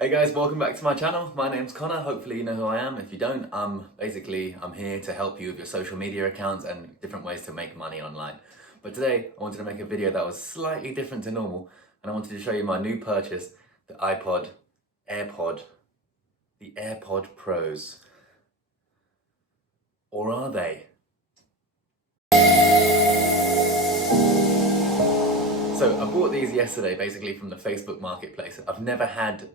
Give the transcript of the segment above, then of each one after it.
Hey guys, welcome back to my channel. My name's Connor. Hopefully you know who I am. If you don't, I'm here to help you with your social media accounts and different ways to make money online. But today I wanted to make a video that was slightly different to normal, and I wanted to show you my new purchase, the AirPod Pros. Or are they? So I bought these yesterday, basically from the Facebook Marketplace. I've never had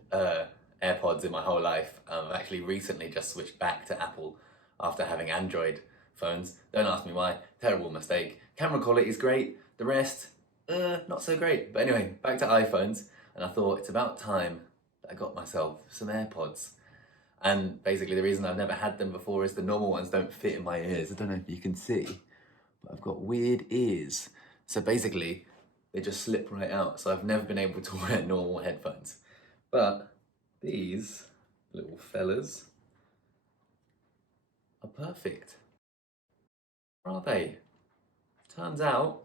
AirPods in my whole life. I've actually recently just switched back to Apple after having Android phones. Don't ask me why, terrible mistake. Camera quality is great, the rest, not so great. But anyway, back to iPhones, and I thought it's about time that I got myself some AirPods. And basically the reason I've never had them before is the normal ones don't fit in my ears. I don't know if you can see, but I've got weird ears. So basically, they just slip right out, so I've never been able to wear normal headphones. But these little fellas are perfect. Or are they? Turns out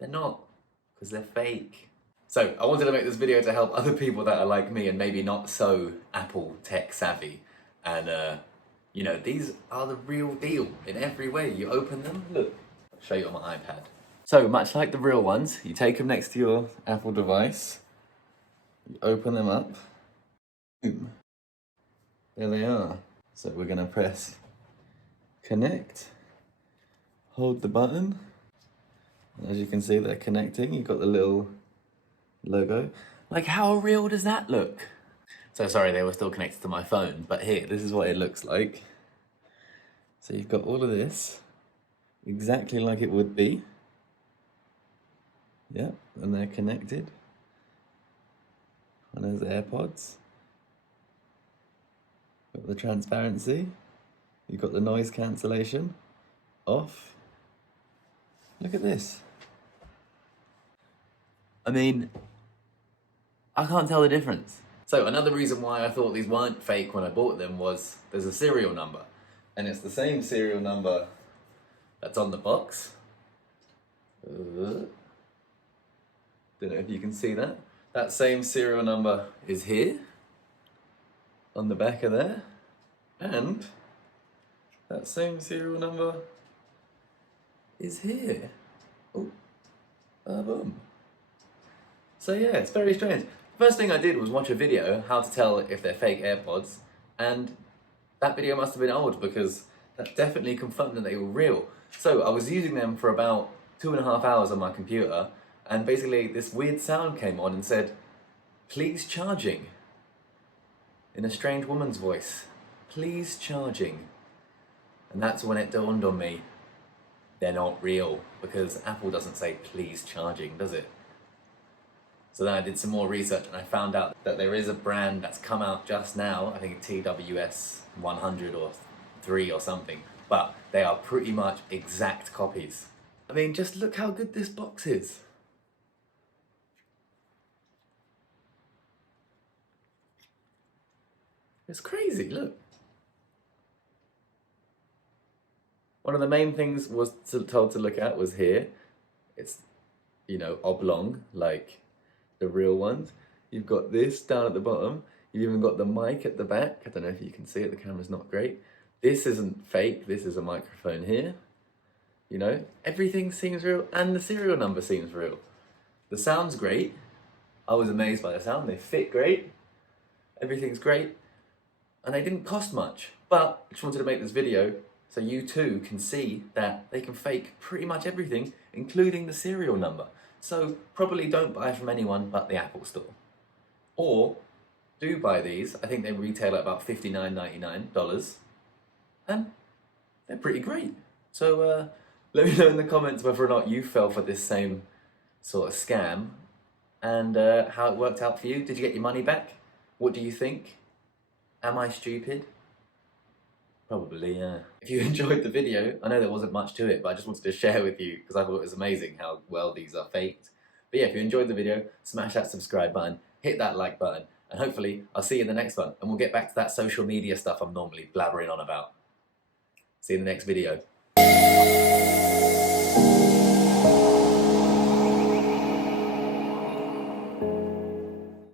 they're not, because they're fake. So I wanted to make this video to help other people that are like me and maybe not so Apple tech savvy. And you know, these are the real deal in every way. You open them, look, I'll show you on my iPad. So, much like the real ones, you take them next to your Apple device, you open them up, boom, there they are. So we're going to press connect, hold the button, and as you can see they're connecting, you've got the little logo. Like, how real does that look? So sorry, they were still connected to my phone, but here, this is what it looks like. So you've got all of this, exactly like it would be. Yep, and they're connected. And there's AirPods. Got the transparency. You've got the noise cancellation off. Look at this. I mean, I can't tell the difference. So another reason why I thought these weren't fake when I bought them was there's a serial number. And it's the same serial number that's on the box. Don't know if you can see that. That same serial number is here, on the back of there, and that same serial number is here. Oh, boom. So yeah, it's very strange. First thing I did was watch a video, how to tell if they're fake AirPods, and that video must have been old because that definitely confirmed that they were real. So I was using them for about 2.5 hours on my computer, and basically this weird sound came on and said, "Please charging," in a strange woman's voice. Please charging. And that's when it dawned on me, they're not real, because Apple doesn't say please charging, does it? So then I did some more research and I found out that there is a brand that's come out just now, I think TWS 100 or 3 or something, but they are pretty much exact copies. I mean, just look how good this box is. It's crazy, look. One of the main things was told to look at was here. It's, you know, oblong, like the real ones. You've got this down at the bottom. You've even got the mic at the back. I don't know if you can see it, the camera's not great. This isn't fake, this is a microphone here. You know, everything seems real, and the serial number seems real. The sound's great. I was amazed by the sound, they fit great. Everything's great. And they didn't cost much, but I just wanted to make this video so you too can see that they can fake pretty much everything, including the serial number. So probably don't buy from anyone but the Apple Store. Or do buy these. I think they retail at about $59.99, and they're pretty great. So let me know in the comments whether or not you fell for this same sort of scam, and how it worked out for you. Did you get your money back? What do you think? Am I stupid? Probably, yeah. If you enjoyed the video, I know there wasn't much to it, but I just wanted to share with you because I thought it was amazing how well these are faked. But yeah, if you enjoyed the video, smash that subscribe button, hit that like button, and hopefully I'll see you in the next one. And we'll get back to that social media stuff I'm normally blabbering on about. See you in the next video.